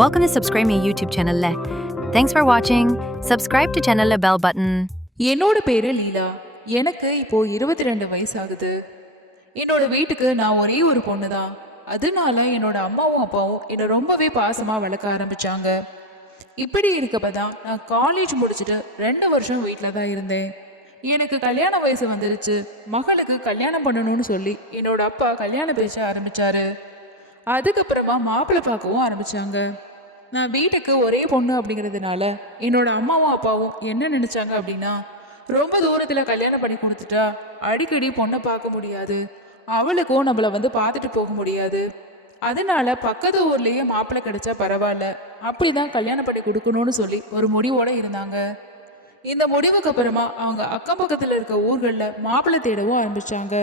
Welcome to subscribe my YouTube channel. Thanks for watching. Subscribe to channel bell button. என்னோட பேரு லீலா. எனக்கு இப்போ 22 வயசு ஆகுது. என்னோட வீட்டுக்கு நான் ஒரே ஒரு பொண்ணு தான். அதனால என்னோட அம்மாவும் அப்பாவும் என்னை ரொம்பவே பாசமா வளர்க்க ஆரம்பிச்சாங்க. இப்படி இருக்கப்பதான் நான் காலேஜ் முடிச்சுட்டு 2 வருஷம் வீட்டில் தான் இருந்தேன். எனக்கு கல்யாண வயசு வந்துருச்சு. மகளுக்கு கல்யாணம் பண்ணணும்னு சொல்லி என்னோட அப்பா கல்யாணம் பேச ஆரம்பிச்சாரு. அதுக்கப்புறமா மாப்பிள்ளை பார்க்கவும் ஆரம்பிச்சாங்க. நான் வீட்டுக்கு ஒரே பொண்ணு அப்படிங்கிறதுனால என்னோட அம்மாவும் அப்பாவும் என்ன நினைச்சாங்க அப்படின்னா, ரொம்ப தூரத்தில் கல்யாணம் பண்ணி கொடுத்துட்டா அடிக்கடி பொண்ணை பார்க்க முடியாது, அவளுக்கும் நம்மளை பார்த்துட்டு போக முடியாது, அதனால பக்கத்து ஊர்லேயே மாப்பிள்ளை கிடைச்சா பரவாயில்ல, அப்படிதான் கல்யாணம் பண்ணி கொடுக்கணும்னு சொல்லி ஒரு முடிவோட இருந்தாங்க. இந்த முடிவுக்கு அப்புறமா அவங்க அக்கம் பக்கத்தில் இருக்க ஊர்களில் மாப்பிள்ளை தேடவும் ஆரம்பிச்சாங்க.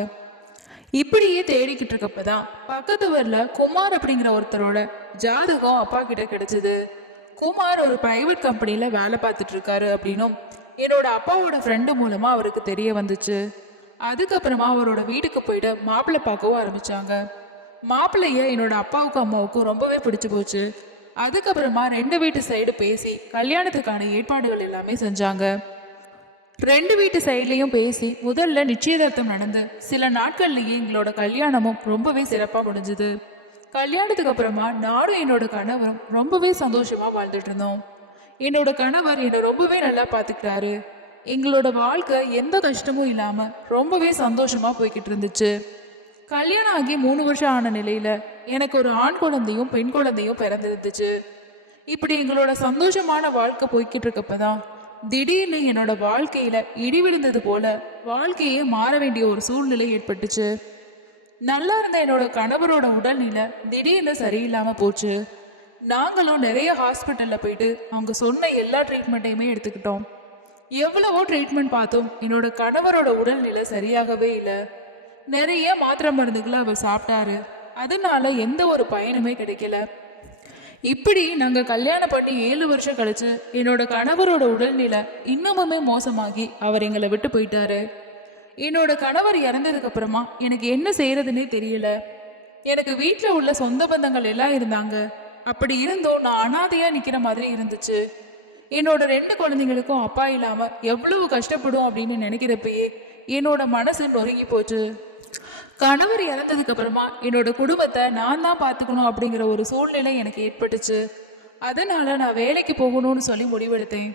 இப்படியே தேடிக்கிட்டு இருக்கப்பதான் பக்கத்து ஊர்ல குமார் அப்படிங்கிற ஒருத்தரோட ஜாதகம் அப்பா கிட்ட கிடைச்சது. குமார் ஒரு பிரைவேட் கம்பெனில வேலை பார்த்துட்டு இருக்காரு அப்படின்னும் என்னோட அப்பாவோட ஃப்ரெண்டு மூலமா அவருக்கு தெரிய வந்துச்சு. அதுக்கப்புறமா அவரோட வீட்டுக்கு போயிட்டு மாப்பிள்ளை பார்க்கவும் ஆரம்பிச்சாங்க. மாப்பிள்ளைய என்னோட அப்பாவுக்கும் அம்மாவுக்கும் ரொம்பவே பிடிச்சு போச்சு. அதுக்கப்புறமா 2 வீட்டு சைடு பேசி கல்யாணத்துக்கான ஏற்பாடுகள் எல்லாமே செஞ்சாங்க. 2 வீட்டு சைட்லையும் பேசி முதல்ல நிச்சயதார்த்தம் நடந்து சில நாட்கள்லயே எங்களோட கல்யாணமும் ரொம்பவே சிறப்பாக முடிஞ்சுது. கல்யாணத்துக்கு அப்புறமா நானும் என்னோட கணவரும் ரொம்பவே சந்தோஷமா வாழ்ந்துட்டு இருந்தோம். என்னோட கணவர் என்னை ரொம்பவே நல்லா பார்த்துக்கிட்டாரு. எங்களோட வாழ்க்கை எந்த கஷ்டமும் இல்லாம ரொம்பவே சந்தோஷமா போய்கிட்டு இருந்துச்சு. கல்யாணம் ஆகி 3 வருஷம் ஆன நிலையில எனக்கு ஒரு ஆண் குழந்தையும் பெண் குழந்தையும் பிறந்திருந்துச்சு. இப்படி எங்களோட சந்தோஷமான வாழ்க்கை போய்கிட்டு இருக்கப்பதான் திடீர்னு என்னோட வாழ்க்கையில இடி விழுந்தது போல வாழ்க்கையே மாற வேண்டிய ஒரு சூழ்நிலை ஏற்பட்டுச்சு. நல்லா இருந்த என்னோட கணவரோட உடல்நிலை திடீர்னு சரியில்லாம போச்சு. நாங்களும் நிறைய ஹாஸ்பிட்டல்ல போயிட்டு அவங்க சொன்ன எல்லா ட்ரீட்மெண்ட்டையுமே எடுத்துக்கிட்டோம். எவ்வளவோ ட்ரீட்மெண்ட் பார்த்தோம், என்னோட கணவரோட உடல்நிலை சரியாகவே இல்லை. நிறைய மாத்திரை மருந்துகளை அவர் சாப்பிட்டாரு, அதனால எந்த ஒரு பயனுமே கிடைக்கல. இப்படி நாங்கள் கல்யாணம் பண்ணி 7 வருஷம் கழிச்சு என்னோட கணவரோட உடல்நிலை இன்னமுமே மோசமாகி அவர் எங்களை விட்டு போயிட்டாரு. என்னோட கணவர் இறந்ததுக்கு அப்புறமா எனக்கு என்ன செய்யறதுன்னே தெரியல. எனக்கு வீட்டில் உள்ள சொந்த பந்தங்கள் எல்லாம் இருந்தாங்க. அப்படி இருந்தும் நான் அனாதையா நிக்கிற மாதிரி இருந்துச்சு. என்னோட 2 குழந்தைங்களுக்கும் அப்பா இல்லாம எவ்வளவு கஷ்டப்படும் அப்படின்னு நினைக்கிறப்பயே என்னோட மனசு நொறுங்கி போச்சு. கணவர் இறந்ததுக்கு அப்புறமா என்னோட குடும்பத்தை நான் தான் பார்த்துக்கணும் அப்படிங்கிற ஒரு சூழ்நிலை எனக்கு ஏற்பட்டுச்சு. அதனால நான் வேலைக்கு போகணும்னு சொல்லி முடிவெடுத்தேன்.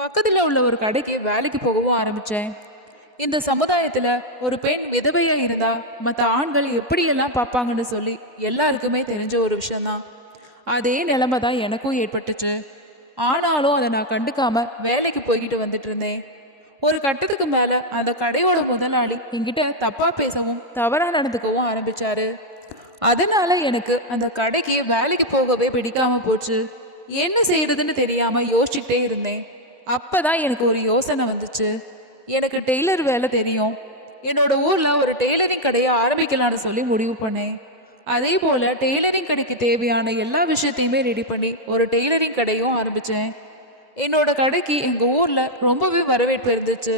பக்கத்தில் உள்ள ஒரு கடைக்கு வேலைக்கு போகவும் ஆரம்பித்தேன். இந்த சமுதாயத்தில் ஒரு பெண் விதவையாக இருந்தா மற்ற ஆண்கள் எப்படியெல்லாம் பார்ப்பாங்கன்னு சொல்லி எல்லாருக்குமே தெரிஞ்ச ஒரு விஷயம்தான். அதே நிலைமை தான் எனக்கும் ஏற்பட்டுச்சு. ஆனாலும் அதை நான் கண்டுக்காம வேலைக்கு போய்கிட்டு வந்துட்டு இருந்தேன். ஒரு கட்டத்துக்கு மேல அந்த கடையோட முதலாளி என்கிட்ட தப்பா பேசவும் தவறா நடந்துக்கவும் ஆரம்பிச்சாரு. அதனால எனக்கு அந்த கடைக்கு வேலைக்கு போகவே பிடிக்காம போச்சு. என்ன செய்யறதுன்னு தெரியாம யோசிச்சுட்டே இருந்தேன். அப்பதான் எனக்கு ஒரு யோசனை வந்துச்சு. எனக்கு டெய்லர் வேலை தெரியும். என்னோட ஊர்ல ஒரு டெய்லரிங் கடையை ஆரம்பிக்கலாம்னு சொல்லி முடிவு பண்ணேன். அதே போல டெய்லரிங் கடைக்கு தேவையான எல்லா விஷயத்தையுமே ரெடி பண்ணி ஒரு டெய்லரிங் கடையும் ஆரம்பிச்சேன். என்னோட கடைக்கு எங்க ஊர்ல ரொம்பவே வரவேற்பு இருந்துச்சு.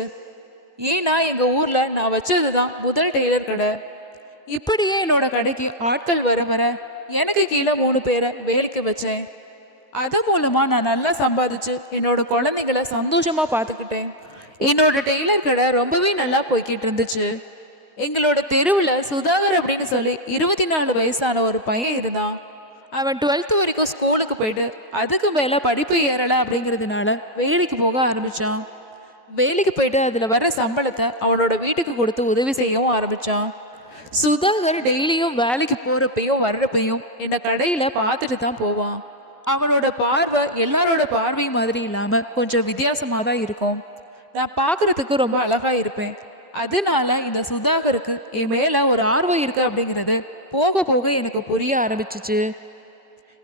ஏன்னா எங்க ஊர்ல நான் வச்சதுதான் முதல் டெய்லர் கடை. இப்படியே என்னோட கடைக்கு ஆட்கள் வர வர எனக்கு கீழே 3 பேரை வேலைக்கு வச்சேன். அது மூலமா நான் நல்லா சம்பாதிச்சு என்னோட குழந்தைங்களை சந்தோஷமா பார்த்துக்கிட்டேன். என்னோட டெய்லர் கடை ரொம்பவே நல்லா போய்கிட்டு இருந்துச்சு. எங்களோட தெருவில் சுதாகர் அப்படின்னு சொல்லி 24 வயசான ஒரு பையன் இருந்தான். அவன் 12th வரைக்கும் ஸ்கூலுக்கு போயிட்டு அதுக்கு மேலே படிப்பு ஏறலை அப்படிங்கிறதுனால வேலைக்கு போக ஆரம்பித்தான். வேலைக்கு போயிட்டு அதில் வர சம்பளத்தை அவனோட வீட்டுக்கு கொடுத்து உதவி செய்யவும் ஆரம்பித்தான். சுதாகர் டெய்லியும் வேலைக்கு போகிறப்பையும் வர்றப்பையும் என்னை கடையில் பார்த்துட்டு தான் போவான். அவனோட பார்வை எல்லாரோட பார்வை மாதிரி இல்லாமல் கொஞ்சம் வித்தியாசமாக தான் இருக்கும். நான் பார்க்குறதுக்கு ரொம்ப அழகாக இருப்பேன். அதனால இந்த சுதாகருக்கு என் மேலே ஒரு ஆர்வம் இருக்கு அப்படிங்கிறது போக போக எனக்கு புரிய ஆரம்பிச்சிச்சு.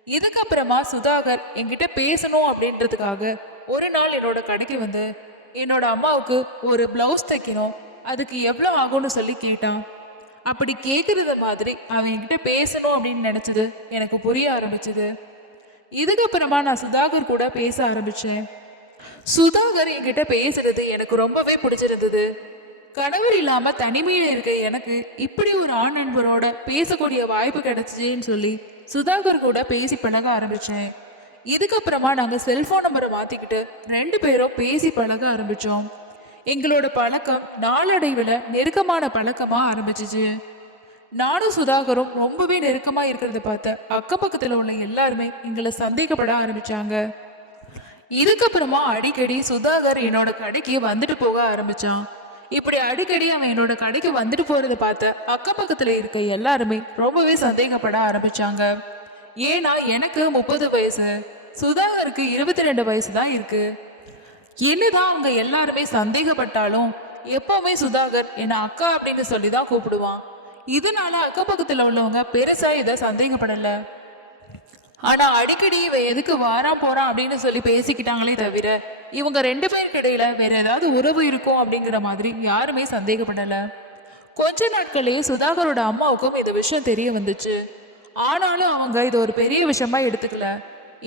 இதுக்கப்புறமா சுதாகர் என்கிட்ட பேசணும் அப்படின்றதுக்காக ஒரு நாள் என்னோட கடைக்கு வந்து என்னோட அம்மாவுக்கு ஒரு பிளவுஸ் தைக்கணும், அதுக்கு எவ்வளோ ஆகும்னு சொல்லி கேட்டான். அப்படி கேட்கறது மாதிரி அவன் என்கிட்ட பேசணும் அப்படின்னு நினைச்சது எனக்கு புரிய ஆரம்பிச்சது. இதுக்கப்புறமா நான் சுதாகர் கூட பேச ஆரம்பிச்சேன். சுதாகர் என்கிட்ட பேசுறது எனக்கு ரொம்பவே பிடிச்சிருந்தது. கணவர் இல்லாம தனிமையில இருக்க எனக்கு இப்படி ஒரு ஆண் நண்பரோட பேசக்கூடிய வாய்ப்பு கிடைச்சின்னு சொல்லி சுதாகர் கூட பேசி பழக ஆரம்பிச்சேன். இதுக்கப்புறமா நாங்க செல்போன் நம்பரை மாத்திக்கிட்டு 2 பேரும் பேசி பழக ஆரம்பிச்சோம். எங்களோட பழக்கம் நாளடைவில் நெருக்கமான பழக்கமா ஆரம்பிச்சிச்சு. நானும் சுதாகரும் ரொம்பவே நெருக்கமா இருக்கிறத பார்த்த அக்கம் பக்கத்துல உள்ள எல்லாருமே எங்களை சந்தேகப்பட ஆரம்பிச்சாங்க. இதுக்கப்புறமா அடிக்கடி சுதாகர் என்னோட கடைக்கு வந்துட்டு போக ஆரம்பிச்சான். இப்படி அடிக்கடி அவன் என்னோட கடைக்கு வந்துட்டு போறதை பார்த்த அக்கம் பக்கத்துல இருக்க எல்லாருமே ரொம்பவே சந்தேகப்பட ஆரம்பிச்சாங்க. ஏன்னா எனக்கு 30 வயசு, சுதாகருக்கு 22 வயசு தான் இருக்கு. என்னதான் அவங்க எல்லாருமே சந்தேகப்பட்டாலும் எப்பவுமே சுதாகர் என்ன அக்கா அப்படின்னு சொல்லி தான் கூப்பிடுவான். இதனால அக்கப்பக்கத்துல உள்ளவங்க பெருசா இதை சந்தேகப்படல. ஆனா அடிக்கடி இவன் எதுக்கு வாரான் போறான் அப்படின்னு சொல்லி பேசிக்கிட்டாங்களே தவிர இவங்க 2 பேருக்கு இடையில வேற ஏதாவது உறவு இருக்கும் அப்படிங்கிற மாதிரி யாருமே சந்தேகப்படல. கொஞ்ச நாட்களே சுதாகரோட அம்மாவுக்கும் இந்த விஷயம் தெரிய வந்துச்சு. ஆனாலும் அவங்க இது ஒரு பெரிய விஷயமா எடுத்துக்கல.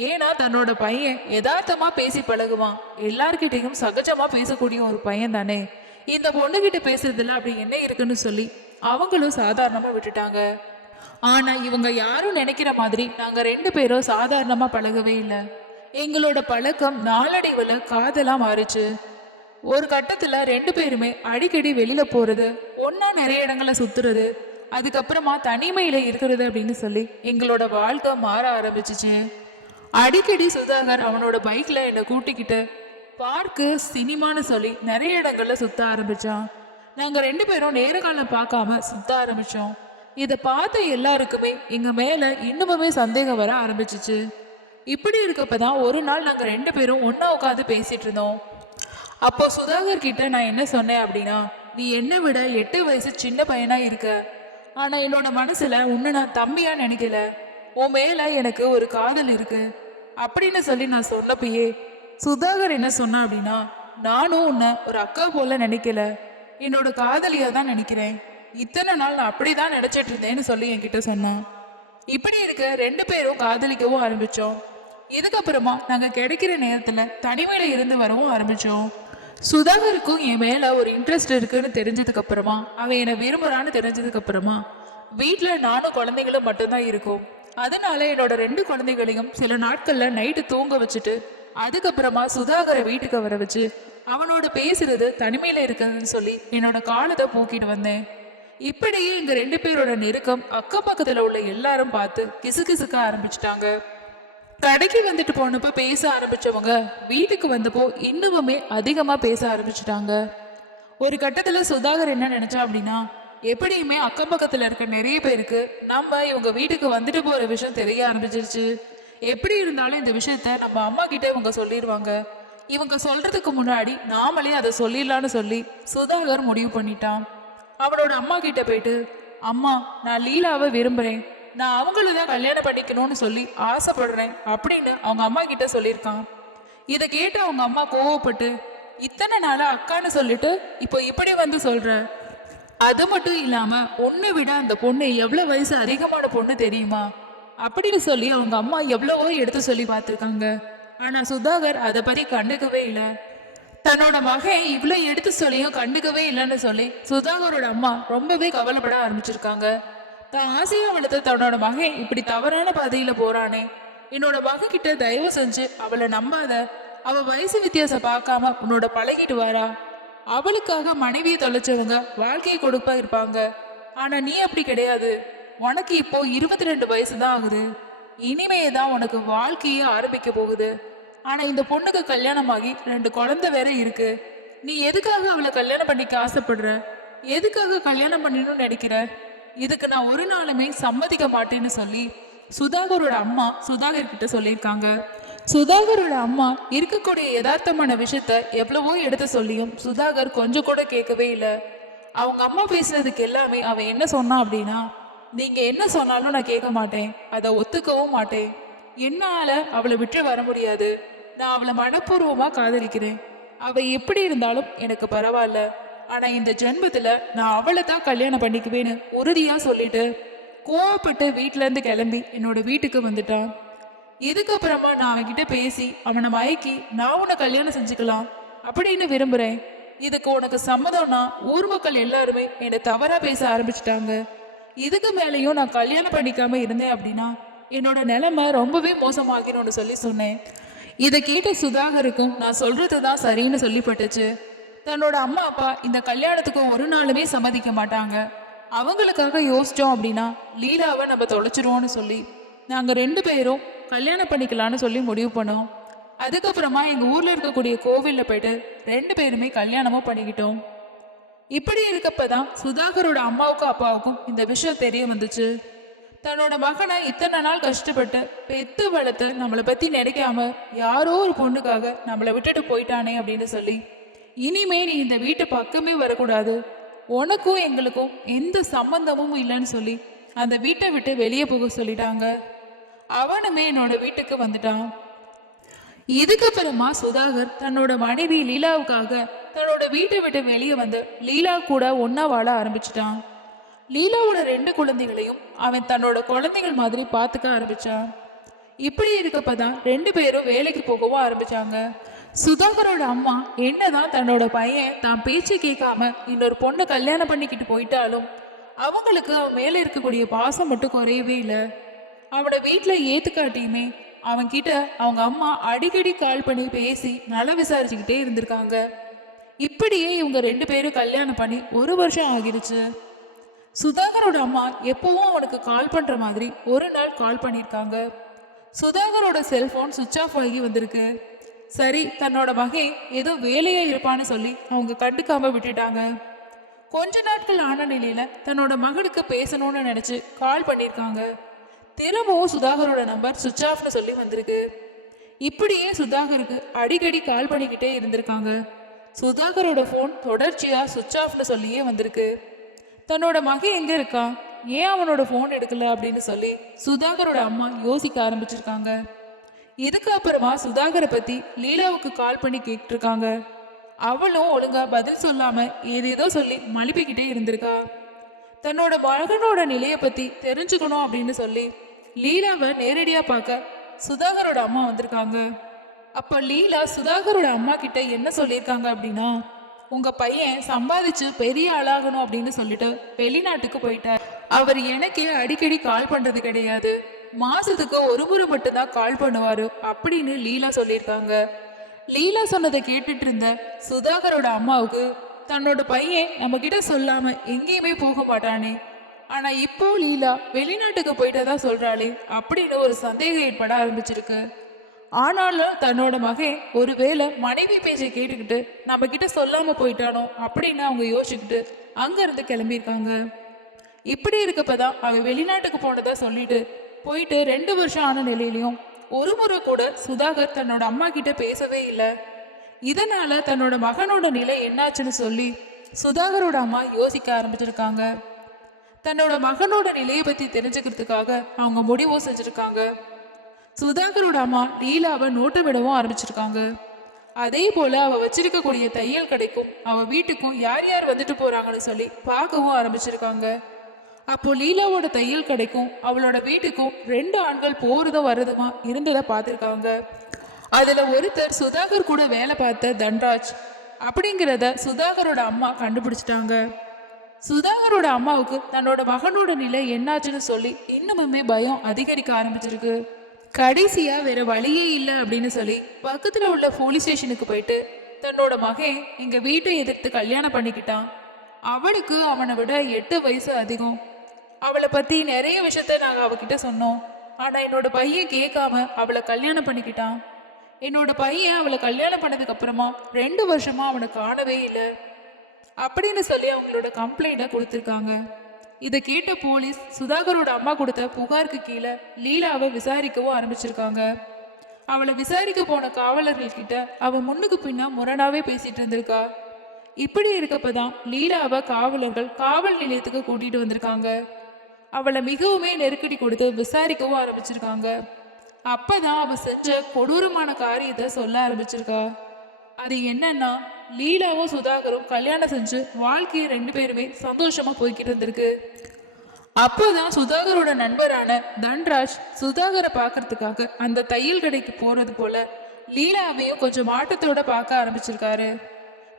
ஏன்னா தன்னோட பையன் யதார்த்தமா பேசி பழகுவான், எல்லார்கிட்டையும் சகஜமா பேசக்கூடிய ஒரு பையன் தானே, இந்த பொண்ணுகிட்ட பேசுறதுல அப்படி என்ன இருக்குன்னு சொல்லி அவங்களும் சாதாரணமா விட்டுட்டாங்க. ஆனா இவங்க யாரும் நினைக்கிற மாதிரி நாங்க 2 பேரும் சாதாரணமா பழகவே இல்லை. எங்களோட பழக்கம் நாளடைவுல காதலா மாறுச்சு. ஒரு கட்டத்துல 2 பேருமே அடிக்கடி வெளியில போறது, ஒன்னா நிறைய இடங்களை சுத்துறது, அதுக்கப்புறமா தனிமையில இருக்கிறது அப்படின்னு சொல்லி எங்களோட வாழ்க்கை மாற ஆரம்பிச்சிச்சு. அடிக்கடி சுதாகர் அவனோட பைக்ல என்னை கூட்டிக்கிட்டு பார்க்கு, சினிமான்னு சொல்லி நிறைய இடங்கள்ல சுத்த ஆரம்பிச்சான். நாங்க 2 பேரும் நேர காலம் பார்க்காம சுத்த ஆரம்பிச்சோம். இதை பார்த்த எல்லாருக்குமே எங்க மேல இன்னுமே சந்தேகம் வர ஆரம்பிச்சிச்சு. இப்படி இருக்கப்பதான் ஒரு நாள் நாங்க 2 பேரும் ஒன்னா உட்காந்து பேசிட்டு இருந்தோம். அப்போ சுதாகர் கிட்ட நான் என்ன சொன்னேன் அப்படின்னா, நீ என்னை விட 8 வயசு சின்ன பையனா இருக்க, ஆனா என்னோட மனசுல உன்னை நான் தம்பியா நினைக்கல, உன் மேல எனக்கு ஒரு காதல் இருக்கு அப்படின்னு சொல்லி நான் சொன்னப்பயே சுதாகர் என்ன சொன்னா அப்படின்னா, நானும் உன்னை ஒரு அக்கா போல நினைக்கல, என்னோட காதலியா தான் நினைக்கிறேன், இத்தனை நாள் நான் அப்படிதான் நினைச்சிட்டு இருந்தேன்னு சொல்லி என்கிட்ட சொன்னான். இப்படி இருக்க 2 பேரும் காதலிக்கவும் ஆரம்பிச்சோம். இதுக்கப்புறமா நாங்க கிடைக்கிற நேரத்துல தனிமையில இருந்து வரவும் ஆரம்பிச்சோம். சுதாகருக்கும் என் மேல ஒரு இன்ட்ரெஸ்ட் இருக்குன்னு தெரிஞ்சதுக்கு அப்புறமா, அவன் என்னை விரும்புறான்னு தெரிஞ்சதுக்கு அப்புறமா வீட்டுல நானும் குழந்தைகளும் மட்டும்தான் இருக்கும். அதனால என்னோட 2 குழந்தைகளையும் சில நாட்கள்ல நைட்டு தூங்க வச்சுட்டு அதுக்கப்புறமா சுதாகரை வீட்டுக்கு வர வச்சு அவனோட பேசுறது தனிமையில இருக்குதுன்னு சொல்லி என்னோட காலத்தை போக்கிட்டு வந்தேன். இப்படியே எங்க 2 பேரோட நெருக்கம் அக்கம் பக்கத்துல உள்ள எல்லாரும் பார்த்து கிசுகிசுக்க ஆரம்பிச்சிட்டாங்க. கடைக்கு வந்துட்டு போனப்ப பேச ஆரம்பிச்சவங்க வீட்டுக்கு வந்தப்போ இன்னுமே அதிகமா பேச ஆரம்பிச்சிட்டாங்க. ஒரு கட்டத்துல சுதாகர் என்ன நினைச்சா அப்படின்னா, எப்படியுமே அக்கம் பக்கத்துல இருக்க நிறைய பேருக்கு நம்ம இவங்க வீட்டுக்கு வந்துட்டு போற விஷயம் தெரிய ஆரம்பிச்சிருச்சு. எப்படி இருந்தாலும் இந்த விஷயத்த நம்ம அம்மா கிட்ட இவங்க சொல்லிடுவாங்க, இவங்க சொல்றதுக்கு முன்னாடி நாமளே அதை சொல்லிடலான்னு சொல்லி சுதாகர் முடிவு பண்ணிட்டான். அவனோட அம்மா கிட்ட போயிட்டு, அம்மா நான் லீலாவை விரும்புறேன், நான் அவங்கள தான் கல்யாணம் பண்ணிக்கணும்னு சொல்லி ஆசைப்படுறேன் அப்படின்னு அவங்க அம்மா கிட்ட சொல்லியிருக்கான். இதை கேட்டு அவங்க அம்மா கோவப்பட்டு, இத்தனை நாளா அக்கான்னு சொல்லிட்டு இப்போ இப்படி வந்து சொல்ற, அது மட்டும் இல்லாம உன்னை விட அந்த பொண்ணு எவ்வளவு வயசு அதிகமான பொண்ணு தெரியுமா அப்படின்னு சொல்லி அவங்க அம்மா எவ்வளவோ எடுத்து சொல்லி பார்த்துருக்காங்க. ஆனா சுதாகர் அதை பத்தி கண்டுக்கவே இல்லை. தன்னோட மகன் இவ்வளவு எடுத்து சொல்லியும் கண்டுக்கவே இல்லைன்னு சொல்லி சுதாகரோட அம்மா ரொம்பவே கவலைப்பட ஆரம்பிச்சிருக்காங்க. தான் ஆசையா வளர்த்த தன்னோட மகன் இப்படி தவறான பாதையில போறானே, என்னோட மகன் கிட்ட தயவு செஞ்சு அவளை நம்பாத, அவ வயசு வித்தியாசம் பார்க்காம உன்னோட பழகிட்டு வாரா, அவளுக்காக மனைவியை தொலைச்சவங்க வாழ்க்கையை கொடுப்பா இருப்பாங்க, ஆனா நீ அப்படி கிடையாது, உனக்கு இப்போ 22 வயசு தான் ஆகுது, இனிமையே தான் உனக்கு வாழ்க்கையே ஆரம்பிக்க போகுது, ஆனா இந்த பொண்ணுக்கு கல்யாணமாகி 2 குழந்தை வேற இருக்கு, நீ எதுக்காக அவளை கல்யாணம் பண்ணிக்க ஆசைப்படுற, எதுக்காக கல்யாணம் பண்ணணும்னு நினைக்கிற, இதுக்கு நான் ஒரு நாளுமே சம்மதிக்க மாட்டேன்னு சொல்லி சுதாகரோட அம்மா சுதாகர் கிட்ட சொல்லியிருக்காங்க. சுதாகரோட அம்மா இருக்கக்கூடிய யதார்த்தமான விஷயத்த எவ்வளவோ எடுத்து சொல்லியும் சுதாகர் கொஞ்சம் கூட கேட்கவே இல்லை. அவங்க அம்மா பேசுனதுக்கு எல்லாமே அவன் என்ன சொன்னான் அப்படின்னா, நீங்க என்ன சொன்னாலும் நான் கேட்க மாட்டேன், அதை ஒத்துக்கவும் மாட்டேன், என்னால அவளை விட்டு வர முடியாது, நான் அவளை மனப்பூர்வமா காதலிக்கிறேன், அவ எப்படி இருந்தாலும் எனக்கு பரவாயில்ல, ஆனா இந்த ஜென்மத்துல நான் அவளை தான் கல்யாணம் பண்ணிக்குவேன்னு உறுதியா சொல்லிட்டு கோவப்பட்டு வீட்டுல இருந்து கிளம்பி என்னோட வீட்டுக்கு வந்துட்டான். இதுக்கப்புறமா நான் அவன்கிட்ட பேசி அவனை மயக்கி நான் உன்னை கல்யாணம் செஞ்சுக்கலாம் அப்படின்னு விரும்புறேன், இதுக்கு உனக்கு சம்மதம்னா ஊர் மக்கள் எல்லாருமே என்னை தவறா பேச ஆரம்பிச்சிட்டாங்க, இதுக்கு மேலேயும் நான் கல்யாணம் பண்ணிக்காம இருந்தேன் அப்படின்னா என்னோட நிலைமை ரொம்பவே மோசமாகிடும்னு சொல்லி சொன்னேன். இதை கேட்ட சுதாகருக்கும் நான் சொல்றது தான் சரின்னு சொல்லிப்பட்டுச்சு. தன்னோட அம்மா அப்பா இந்த கல்யாணத்துக்கு ஒரு நாளுமே சம்மதிக்க மாட்டாங்க. அவங்களுக்காக யோசிச்சோம் அப்படின்னா லீலாவை நம்ம தொலைச்சிருவோம்னு சொல்லி நாங்கள் 2 பேரும் கல்யாணம் பண்ணிக்கலான்னு சொல்லி முடிவு பண்ணோம். அதுக்கப்புறமா எங்கள் ஊரில் இருக்கக்கூடிய கோவிலில் போயிட்டு 2 பேருமே கல்யாணமும் பண்ணிக்கிட்டோம். இப்படி இருக்கப்பதான் சுதாகரோட அம்மாவுக்கும் அப்பாவுக்கும் இந்த விஷயம் தெரிய வந்துச்சு. தன்னோட மகனை இத்தனை நாள் கஷ்டப்பட்டு பெத்து வளர்த்து நம்மளை பற்றி நினைக்காம யாரோ ஒரு பொண்ணுக்காக நம்மளை விட்டுட்டு போயிட்டானே அப்படின்னு சொல்லி இனிமே நீ இந்த வீட்டு பக்கமே வரக்கூடாது, உனக்கும் எங்களுக்கும் எந்த சம்பந்தமும் இல்லைன்னு சொல்லி அந்த வீட்டை விட்டு வெளியே போக சொல்லிட்டாங்க. அவனுமே என்னோட வீட்டுக்கு வந்துட்டான். இதுக்கப்புறமா சுதாகர் தன்னோட மனைவி லீலாவுக்காக தன்னோட வீட்டை விட்டு வெளியே வந்து லீலா கூட ஒன்னா வாழ ஆரம்பிச்சிட்டான். லீலாவோட 2 குழந்தைகளையும் அவன் தன்னோட குழந்தைகள் மாதிரி பார்த்துக்க ஆரம்பிச்சான். இப்படி இருக்கப்பதான் 2 பேரும் வேலைக்கு போகவும் ஆரம்பிச்சாங்க. சுதாகரோட அம்மா என்னதான் தன்னோட பையன் தான் பேச்சு கேட்காம இன்னொரு பொண்ணு கல்யாணம் பண்ணிக்கிட்டு போயிட்டாலும் அவங்களுக்கு அவன் மேல இருக்கக்கூடிய பாசம் மட்டும் குறையவே இல்லை. அவனை வீட்டில் ஏத்துக்காட்டியுமே அவன் கிட்ட அவங்க அம்மா அடிக்கடி கால் பண்ணி பேசி நல்லா விசாரிச்சுக்கிட்டே இருந்திருக்காங்க. இப்படியே இவங்க 2 பேரும் கல்யாணம் பண்ணி 1 வருஷம் ஆகிடுச்சு. சுதாகரோட அம்மா எப்பவும் அவனுக்கு கால் பண்ற மாதிரி ஒரு நாள் கால் பண்ணியிருக்காங்க. சுதாகரோட செல்போன் சுவிட்ச் ஆஃப் ஆகி வந்திருக்கு. சரி, தன்னோட மகன் ஏதோ வேலையா இருப்பான்னு சொல்லி அவங்க கண்டுக்காம விட்டுட்டாங்க. கொஞ்ச நாட்கள் ஆன நிலையில தன்னோட மகனுக்கு பேசணும்னு நினைச்சு கால் பண்ணியிருக்காங்க. திரும்பவும் சுதாகரோட நம்பர் சுவிட்ச் ஆஃப்னு சொல்லி வந்திருக்கு. இப்படியே சுதாகருக்கு அடிக்கடி கால் பண்ணிக்கிட்டே இருந்திருக்காங்க. சுதாகரோட ஃபோன் தொடர்ச்சியா சுவிட்ச் ஆஃப்னு சொல்லியே வந்திருக்கு. தன்னோட மகன் எங்க இருக்கான், ஏன் அவனோட ஃபோன் எடுக்கல அப்படின்னு சொல்லி சுதாகரோட அம்மா யோசிக்க ஆரம்பிச்சிருக்காங்க. இதுக்கு அப்புறமா சுதாகரை பத்தி லீலாவுக்கு கால் பண்ணி கேட்டிருக்காங்க. அவளும் ஒழுங்கா பதில் சொல்லாம ஏதேதோ சொல்லி மழுப்பிக்கிட்டே இருந்திருக்கா. தன்னோட மகனோட நிலையை பத்தி தெரிஞ்சுக்கணும் அப்படின்னு சொல்லி லீலாவை நேரடியா பார்க்க சுதாகரோட அம்மா வந்திருக்காங்க. அப்ப லீலா சுதாகரோட அம்மா கிட்ட என்ன சொல்லியிருக்காங்க அப்படின்னா, உங்க பையன் சம்பாதிச்சு பெரிய ஆளாகணும் அப்படின்னு சொல்லிட்டு வெளிநாட்டுக்கு போயிட்டார். அவர் எனக்கே அடிக்கடி கால் பண்றது கிடையாது, மாசத்துக்கு ஒரு முறை மட்டும்தான் கால் பண்ணுவாரு அப்படின்னு லீலா சொல்லியிருக்காங்க. லீலா சொன்னதை கேட்டுட்டு இருந்த சுதாகரோட அம்மாவுக்கு தன்னோட பையன் நம்ம கிட்ட சொல்லாம எங்கேயுமே போக மாட்டானே, ஆனா இப்போ லீலா வெளிநாட்டுக்கு போயிட்டதா சொல்றாளே அப்படின்னு ஒரு சந்தேகம் ஏற்பட ஆரம்பிச்சிருக்கு. ஆனாலும் தன்னோட மகன் ஒருவேளை மனைவி பேச்சை கேட்டுக்கிட்டு நம்ம கிட்ட சொல்லாம போயிட்டானோ அப்படின்னு அவங்க யோசிச்சுக்கிட்டு அங்க இருந்து கிளம்பியிருக்காங்க. இப்படி இருக்கப்பதான் அவன் வெளிநாட்டுக்கு போனதா சொல்லிட்டு போயிட்டு 2 வருஷம் ஆன நிலையிலையும் ஒரு முறை கூட சுதாகர் தன்னோட அம்மா கிட்ட பேசவே இல்லை. இதனால தன்னோட மகனோட நிலை என்னாச்சுன்னு சொல்லி சுதாகரோட அம்மா யோசிக்க ஆரம்பிச்சிருக்காங்க. தன்னோட மகனோட நிலையை பத்தி தெரிஞ்சுக்கிறதுக்காக அவங்க முடிவும் செஞ்சிருக்காங்க. சுதாகரோட அம்மா லீலாவை நோட்டு விடவும் ஆரம்பிச்சிருக்காங்க. அதே போல அவ வச்சிருக்கக்கூடிய தையல் கடைக்கும் அவ வீட்டுக்கும் யார் யார் வந்துட்டு போறாங்கன்னு சொல்லி பார்க்கவும் ஆரம்பிச்சிருக்காங்க. அப்போ லீலாவோட தையல் கடைக்கும் அவளோட வீட்டுக்கும் 2 ஆண்கள் போறதும் வர்றதுமா இருந்ததை பார்த்துருக்காங்க. அதுல ஒருத்தர் சுதாகர் கூட வேலை பார்த்த தன்ராஜ் அப்படிங்கிறத சுதாகரோட அம்மா கண்டுபிடிச்சிட்டாங்க. சுதாகரோட அம்மாவுக்கு தன்னோட மகனோட நிலை என்னாச்சுன்னு சொல்லி இன்னுமுமே பயம் அதிகரிக்க ஆரம்பிச்சிருக்கு. கடைசியா வேற வழியே இல்லை அப்படின்னு சொல்லி பக்கத்துல உள்ள போலீஸ் ஸ்டேஷனுக்கு போயிட்டு தன்னோட மகன் எங்க வீட்டை எதிர்த்து கல்யாணம் பண்ணிக்கிட்டான், அவளுக்கு அவனை விட 8 வயசு அதிகம், அவளை பத்தி நிறைய விஷயத்த நாங்க அவகிட்ட சொன்னோம், ஆனா என்னோட பையன் கேட்காம அவளை கல்யாணம் பண்ணிக்கிட்டான், என்னோட பையன் அவளை கல்யாணம் பண்ணதுக்கு அப்புறமா 2 வருஷமா அவனை காணவே இல்லை அப்படின்னு சொல்லி அவங்களோட கம்ப்ளைண்ட்டை கொடுத்துருக்காங்க. இதை கேட்ட போலீஸ் சுதாகரோட அம்மா கொடுத்த புகாருக்கு கீழே லீலாவை விசாரிக்கவும் ஆரம்பிச்சிருக்காங்க. அவளை விசாரிக்க போன காவலர்கள் கிட்ட அவ முன்னுக்கு பின்னா முரணாவே பேசிட்டு இருந்திருக்கா. இப்படி இருக்கப்பதான் லீலாவை காவலர்கள் காவல் நிலையத்துக்கு கூட்டிட்டு வந்திருக்காங்க. அவளை மிகவுமே நெருக்கடி கொடுத்து விசாரிக்கவும் ஆரம்பிச்சிருக்காங்க. அப்பதான் அவ செஞ்ச கொடூரமான காரியத்தை சொல்ல ஆரம்பிச்சிருக்கா. அது என்னன்னா, லீலாவும் சுதாகரும் கல்யாணம் செஞ்சு வாழ்க்கையை 2 பேருமே சந்தோஷமா போய்கிட்டு இருந்திருக்கு. அப்போதான் சுதாகரோட நண்பரான தன்ராஜ் சுதாகரை பார்க்கறதுக்காக அந்த தையல் கடைக்கு போறது போல லீலாவையும் கொஞ்சம் மாட்டத்தோட பார்க்க ஆரம்பிச்சிருக்காரு.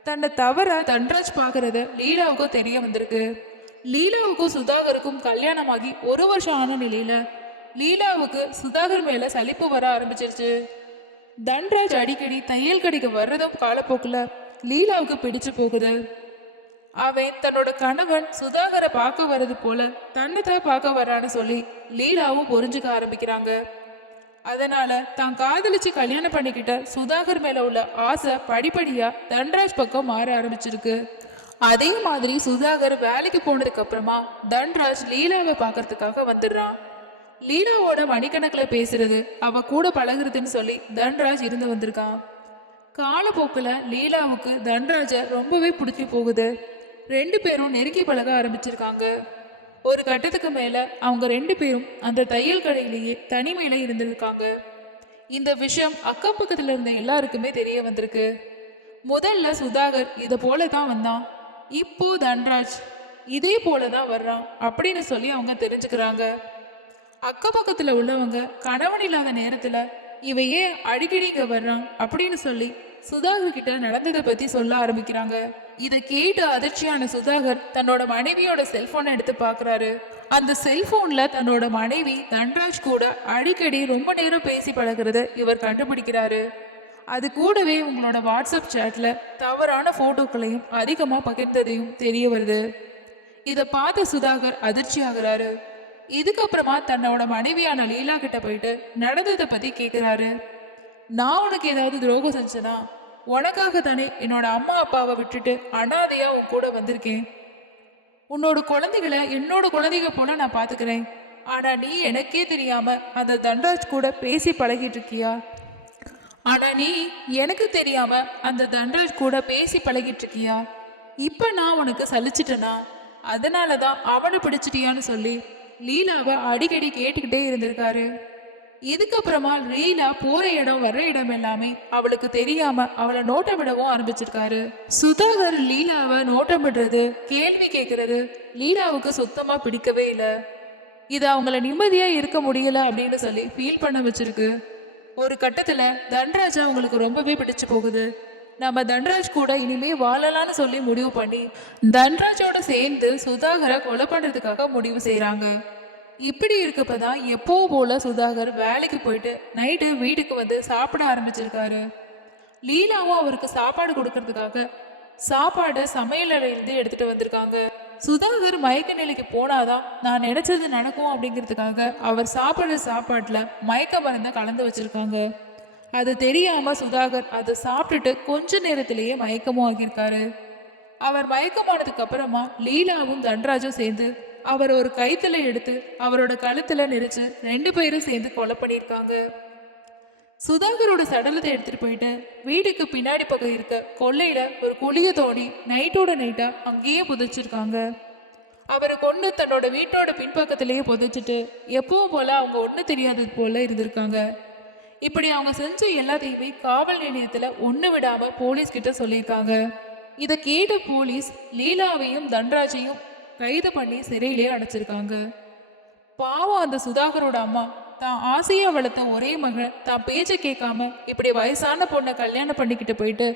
தன்னை தவிர தன்ராஜ் பார்க்கறது லீலாவுக்கும் தெரிய வந்திருக்கு. லீலாவுக்கும் சுதாகருக்கும் கல்யாணமாகி 1 வருஷம் ஆன நிலையில லீலாவுக்கு சுதாகர் மேல சலிப்பு வர ஆரம்பிச்சிருச்சு. தன்ராஜ் அடிக்கடி தையல் கடைக்கு வர்றதும் காலப்போக்குல லீலாவுக்கு பிடிச்சு போகுது. அவன் தன்னோட கணவன் சுதாகரை பார்க்க வர்றது போல தன்னைத்தான் பார்க்க வரான்னு சொல்லி லீலாவும் புரிஞ்சுக்க ஆரம்பிக்கிறாங்க. அதனால தான் காதலிச்சு கல்யாணம் பண்ணிக்கிட்ட சுதாகர் மேல உள்ள ஆசை படிப்படியா தன்ராஜ் பக்கம் மாற ஆரம்பிச்சிருக்கு. அதே மாதிரி சுதாகர் வேலைக்கு போனதுக்கு அப்புறமா தன்ராஜ் லீலாவை பார்க்கறதுக்காக வந்துடுறான். லீலாவோட மணிக்கணக்கில் பேசுறது, அவ கூட பழகுறதுன்னு சொல்லி தன்ராஜ் இருந்து வந்திருக்கான். காலப்போக்கில் லீலாவுக்கு தன்ராஜ ரொம்பவே பிடிச்சி போகுது. 2 பேரும் நெருங்கி பழக ஆரம்பிச்சிருக்காங்க. ஒரு கட்டத்துக்கு மேல அவங்க 2 பேரும் அந்த தையல் கடையிலேயே தனிமையில இருந்திருக்காங்க. இந்த விஷயம் அக்கம் பக்கத்துல இருந்த எல்லாருக்குமே தெரிய வந்திருக்கு. முதல்ல சுதாகர் இதை போல தான் வந்தான், இப்போ தன்ராஜ் இதே போலதான் வர்றான் அப்படின்னு சொல்லி அவங்க தெரிஞ்சுக்கிறாங்க. அக்கப்பக்கத்துல உள்ளவங்க கணவன் இல்லாத நேரத்துல இவ ஏன் அடிக்கடி இங்க வர்றான் அப்படின்னு சொல்லி சுதாகர் கிட்ட நடந்ததை பத்தி சொல்ல ஆரம்பிக்கிறாங்க. இதை கேட்டு அதிர்ச்சியான சுதாகர் தன்னோட மனைவியோட செல்போனை எடுத்து பாக்குறாரு. அந்த செல்போன்ல தன்னோட மனைவி தன்ராஜ் கூட அடிக்கடி ரொம்ப நேரம் பேசி பழகிறது இவர் கண்டுபிடிக்கிறாரு. அது கூடவே உங்களோட வாட்ஸ்அப் சேட்ல தவறான போட்டோக்களையும் அதிகமா பகிர்ந்ததையும் தெரிய வருது. இதை பார்த்த சுதாகர் அதிர்ச்சி ஆகுறாரு. இதுக்கப்புறமா தன்னோட மனைவியான லீலா கிட்ட போயிட்டு நடந்ததை பத்தி கேட்கிறாரு. நான் உனக்கு ஏதாவது துரோகம் செஞ்சனா? உனக்காக தானே என்னோட அம்மா அப்பாவை விட்டுட்டு அனாதையா உன் கூட வந்திருக்கேன். உன்னோட குழந்தைகளை என்னோட குழந்தைங்க போல நான் பாத்துக்கிறேன். ஆனா நீ எனக்கே தெரியாம அந்த தன்ராஜ் கூட பேசி பழகிட்டு இருக்கியா? ஆனா நீ எனக்கு தெரியாம அந்த தன்ராஜ் கூட பேசி பழகிட்டு இருக்கியா? இப்ப நான் உனக்கு சலிச்சிட்டனா? அதனாலதான் அவனை பிடிச்சிட்டியான்னு சொல்லி லீலாவை அடிக்கடி கேட்டுக்கிட்டே இருந்திருக்காரு. இதுக்கப்புறமா லீலா போற இடம் வர்ற இடம் எல்லாமே அவளுக்கு தெரியாம அவளை நோட்டமிடவும் ஆரம்பிச்சிருக்காரு. சுதாகர் லீலாவை நோட்டமிடுறது, கேள்வி கேட்கறது லீலாவுக்கு சுத்தமா பிடிக்கவே இல்லை. இது அவங்கள நிம்மதியா இருக்க முடியல அப்படின்னு சொல்லி ஃபீல் பண்ண வச்சிருக்கு. ஒரு கட்டத்துல தன்ராஜா அவங்களுக்கு ரொம்பவே பிடிச்சு போகுது. நம்ம தன்ராஜ் கூட இனிமே வாழலான்னு சொல்லி முடிவு பண்ணி தன்ராஜோட சேர்ந்து சுதாகரை கொலை பண்றதுக்காக முடிவு செய்யறாங்க. இப்படி இருக்கப்பதான் எப்பவும் போல சுதாகர் வேலைக்கு போயிட்டு நைட்டு வீட்டுக்கு வந்து சாப்பிட ஆரம்பிச்சிருக்காரு. லீலாவும் அவருக்கு சாப்பாடு கொடுக்கறதுக்காக சாப்பாடு சமையல் அறையிலிருந்து எடுத்துட்டு வந்திருக்காங்க. சுதாகர் மயக்க நிலைக்கு போனாதான் நான் நினைச்சது நடக்கும் அப்படிங்கிறதுக்காக அவர் சாப்பிடுற சாப்பாட்டுல மயக்க மருந்தை கலந்து வச்சிருக்காங்க. அது தெரியாம சுதாகர் அதை சாப்பிட்டுட்டு கொஞ்ச நேரத்திலேயே மயக்கமும் ஆகியிருக்காரு. அவர் மயக்கமானதுக்கு அப்புறமா லீலாவும் தன்ராஜும் சேர்ந்து அவர் ஒரு கைத்துல எடுத்து அவரோட கழுத்துல நெரிச்சு 2 பேரும் சேர்ந்து கொலை பண்ணியிருக்காங்க. சுதாகரோட சடலத்தை எடுத்துட்டு போயிட்டு வீட்டுக்கு பின்னாடி பக்கம் இருக்க கொல்லையில ஒரு குழிய தோண்டி நைட்டோட நைட்டா அங்கேயே புதைச்சிருக்காங்க. அவரை கொண்டு தன்னோட வீட்டோட பின்பக்கத்திலேயே புதைச்சிட்டு எப்பவும் போல அவங்க ஒண்ணு தெரியாதது போல இருந்திருக்காங்க. இப்படி அவங்க செஞ்ச எல்லாத்தையுமே காவல் நிலையத்துல ஒண்ணு விடாம போலீஸ் கிட்ட சொல்லியிருக்காங்க. இதை கேட்ட போலீஸ் லீலாவையும் தன்ராஜையும் கைது பண்ணி சிறையிலேயே அடைச்சிருக்காங்க. பாவம் அந்த சுதாகரோட அம்மா தான் ஆசையா வளர்த்த ஒரே மகன் தான் பேச்ச கேட்காம இப்படி வயசான பொண்ணை கல்யாணம் பண்ணிக்கிட்டு போயிட்டு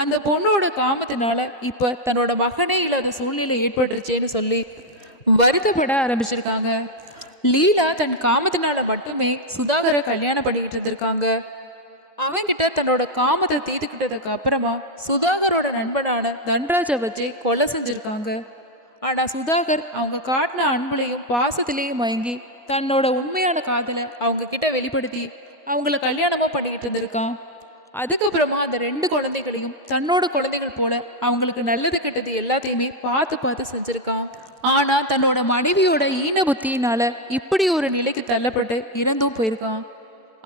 அந்த பொண்ணோட காமத்தினால இப்ப தன்னோட மகனே இல்லாத சூழ்நிலை ஏற்பட்டுருச்சேன்னு சொல்லி வருத்தப்பட ஆரம்பிச்சிருக்காங்க. லீலா தன் காமத்தினால மட்டுமே சுதாகரை கல்யாணம் பண்ணிக்கிட்டு இருந்திருக்காங்க. அவங்கிட்ட தன்னோட காமத்தை தீர்த்துக்கிட்டதுக்கு அப்புறமா சுதாகரோட நண்பனான தன்ராஜை வச்சு கொலை செஞ்சிருக்காங்க. ஆனா சுதாகர் அவங்க காட்டின அன்புலையும் பாசத்திலையும் மயங்கி தன்னோட உண்மையான காதலை அவங்க கிட்ட வெளிப்படுத்தி அவங்கள கல்யாணமும் பண்ணிக்கிட்டு இருந்திருக்கான். அதுக்கப்புறமா அந்த 2 குழந்தைகளையும் தன்னோட குழந்தைகள் போல அவங்களுக்கு நல்லது கெட்டது எல்லாத்தையுமே பார்த்து பார்த்து செஞ்சிருக்கான். ஆனா தன்னோட மனைவியோட ஈன புத்தியினால இப்படி ஒரு நிலைக்கு தள்ளப்பட்டு இறந்தும் போயிருக்கான்.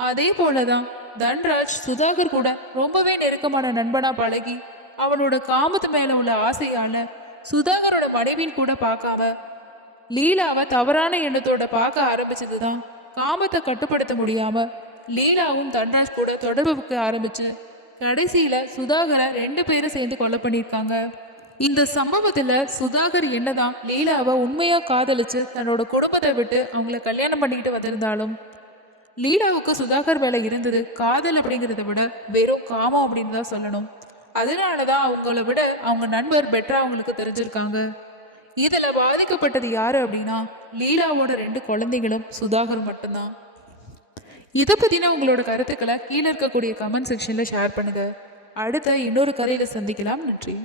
அதே போலதான் தன்ராஜ் சுதாகர் கூட ரொம்பவே நெருக்கமான நண்பனா பழகி அவனோட காமத்து மேல உள்ள ஆசையால சுதாகரோட மனைவின் கூட பார்க்காம லீலாவை தவறான எண்ணத்தோட பார்க்க ஆரம்பிச்சதுதான் காமத்தை கட்டுப்படுத்த முடியாம லீலாவும் தன்ராஜ் கூட தொடர்புக்கு ஆரம்பிச்சு கடைசியில சுதாகரை 2 பேரும் சேர்ந்து கொலை பண்ணியிருக்காங்க. இந்த சம்பவத்துல சுதாகர் என்னதான் லீலாவை உண்மையா காதலிச்சு தன்னோட குடும்பத்தை விட்டு அவங்கள கல்யாணம் பண்ணிக்கிட்டு வந்திருந்தாலும் லீலாவுக்கு சுதாகர் மேல இருந்தது காதல் அப்படிங்கிறத விட வெறும் காமம் அப்படின்னு தான் சொல்லணும். அதனாலதான் அவங்கள விட அவங்க நண்பர் பெட்டரா அவங்களுக்கு தெரிஞ்சிருக்காங்க. இதில் பாதிக்கப்பட்டது யாரு அப்படின்னா லீலாவோட 2 குழந்தைகளும் சுதாகர் மட்டும்தான். இதை பற்றின உங்களோட கருத்துக்களை கீழே இருக்கக்கூடிய கமெண்ட் செக்ஷனில் ஷேர் பண்ணுங்க. அடுத்த இன்னொரு கதையில சந்திக்கலாம். நன்றி.